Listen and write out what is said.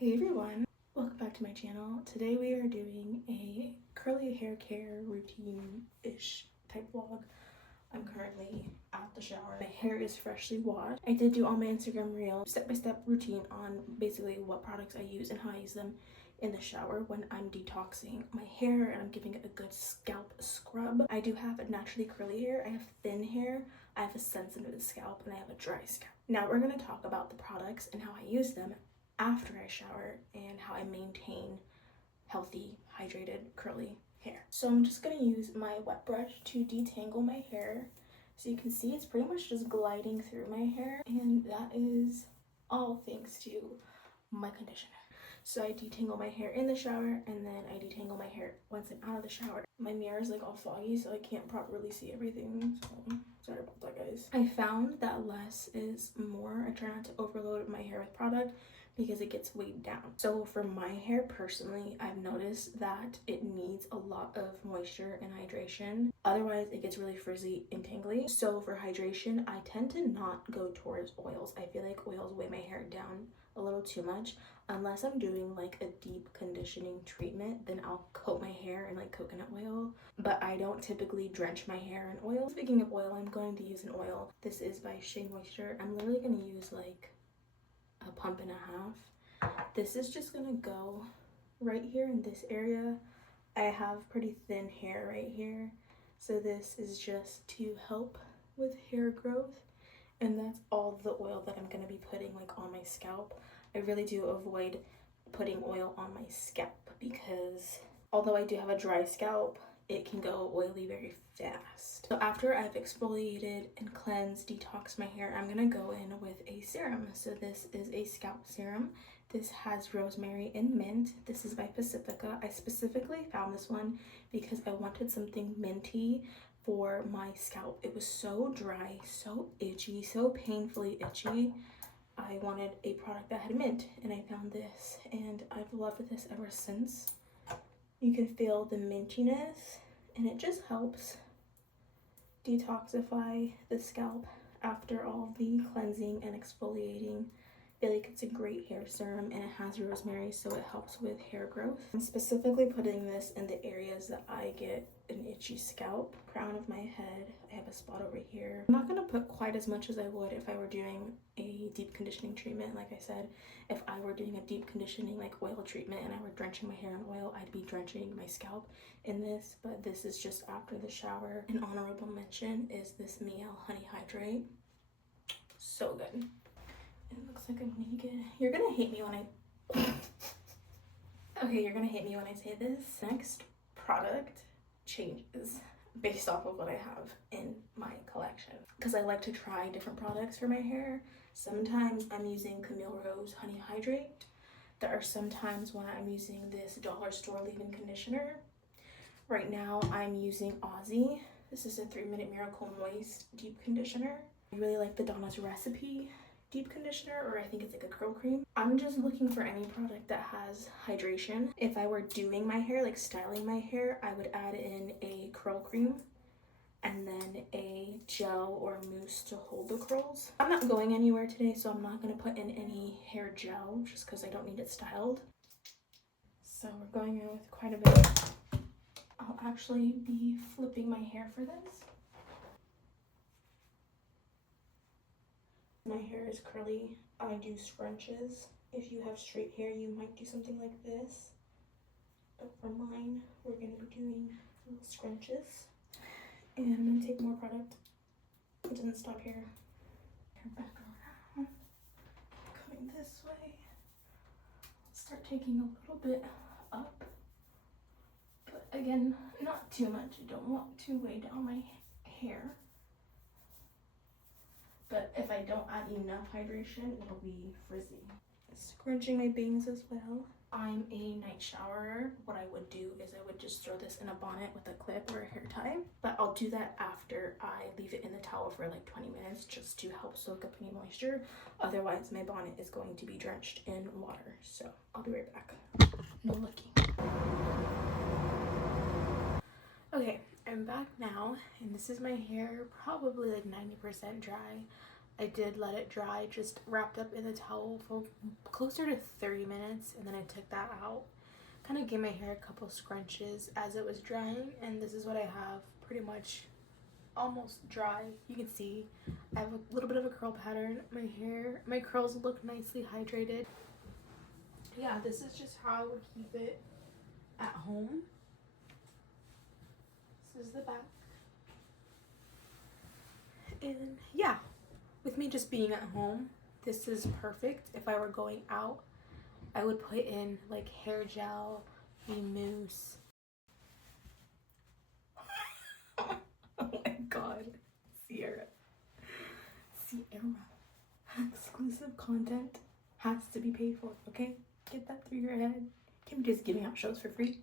Hey everyone, welcome back to my channel. Today we are doing a curly hair care routine-ish type vlog. I'm currently at the shower. My hair is freshly washed. I did do on my Instagram reel step-by-step routine on basically what products I use and how I use them in the shower when I'm detoxing my hair and I'm giving it a good scalp scrub. I do have a naturally curly hair, I have thin hair, I have a sensitive scalp, and I have a dry scalp. Now we're going to talk about the products and how I use them after I shower and how I maintain healthy, hydrated, curly hair. So I'm just gonna use my wet brush to detangle my hair. So you can see it's pretty much just gliding through my hair, and that is all thanks to my conditioner. So I detangle my hair in the shower, and then I detangle my hair once I'm out of the shower. My mirror is like all foggy, so I can't properly see everything, so sorry about that, guys. I found that less is more. I try not to overload my hair with product because it gets weighed down. So for my hair personally, I've noticed that it needs a lot of moisture and hydration. Otherwise, it gets really frizzy and tangly. So for hydration, I tend to not go towards oils. I feel like oils weigh my hair down a little too much. Unless I'm doing like a deep conditioning treatment, then I'll coat my hair in like coconut oil. But I don't typically drench my hair in oil. Speaking of oil, I'm going to use an oil. This is by Shea Moisture. I'm literally going to use like a pump and a half. This is just gonna go right here in this area. I have pretty thin hair right here, so this is just to help with hair growth, and that's all the oil that I'm gonna be putting like on my scalp. I really do avoid putting oil on my scalp because although I do have a dry scalp, it can go oily very fast. So after I've exfoliated and cleansed, detoxed my hair, I'm gonna go in with a serum. So this is a scalp serum. This has rosemary and mint. This is by Pacifica. I specifically found this one because I wanted something minty for my scalp. It was so dry, so itchy, so painfully itchy. I wanted a product that had mint, and I found this, and I've loved this ever since. You can feel the mintiness, and it just helps detoxify the scalp after all the cleansing and exfoliating. I feel like it's a great hair serum, and it has rosemary, so it helps with hair growth. I'm specifically putting this in the areas that I get an itchy scalp. Crown of my head, I have a spot over here. I'm not gonna put quite as much as I would if I were doing a deep conditioning treatment. Like I said, if I were doing a deep conditioning like oil treatment and I were drenching my hair in oil, I'd be drenching my scalp in this, but this is just after the shower. An honorable mention is this Miel Honey Hydrate. So good. It looks like I'm naked. You're gonna hate me when I okay, you're gonna hate me when I say this. Next product changes based off of what I have in my collection, because I like to try different products for my hair. Sometimes I'm using Camille Rose Honey Hydrate. There are some times when I'm using this dollar store leave-in conditioner. Right now I'm using Aussie. This is a 3-Minute Miracle Moist Deep Conditioner. I really like the Donna's Recipe deep conditioner, or I think it's like a curl cream. I'm just looking for any product that has hydration. If I were doing my hair, like styling my hair, I would add in a curl cream and then a gel or mousse to hold the curls. I'm not going anywhere today, so I'm not going to put in any hair gel just because I don't need it styled. So we're going in with quite a bit. I'll actually be flipping my hair for this. My hair is curly. I do scrunches. If you have straight hair, you might do something like this. But for mine, we're going to be doing little scrunches. And I'm going to take more product. It doesn't stop here. Turn back around. Coming this way. Start taking a little bit up. But again, not too much. I don't want to weigh down my hair. But if I don't add enough hydration, it'll be frizzy. Scrunching my bangs as well. I'm a night showerer. What I would do is I would just throw this in a bonnet with a clip or a hair tie. But I'll do that after I leave it in the towel for like 20 minutes just to help soak up any moisture. Otherwise, my bonnet is going to be drenched in water. So I'll be right back. No looking. Okay, I'm back now, and this is my hair, probably like 90% dry. I did let it dry, just wrapped up in the towel for closer to 30 minutes, and then I took that out. Kind of gave my hair a couple scrunches as it was drying, and this is what I have, pretty much almost dry. You can see I have a little bit of a curl pattern. My curls look nicely hydrated. Yeah, this is just how I would keep it at home. This is the back. And yeah, with me just being at home, this is perfect. If I were going out, I would put in like hair gel, mousse. Oh my god, Sierra. Exclusive content has to be paid for, okay? Get that through your head. Can't be just giving out shows for free.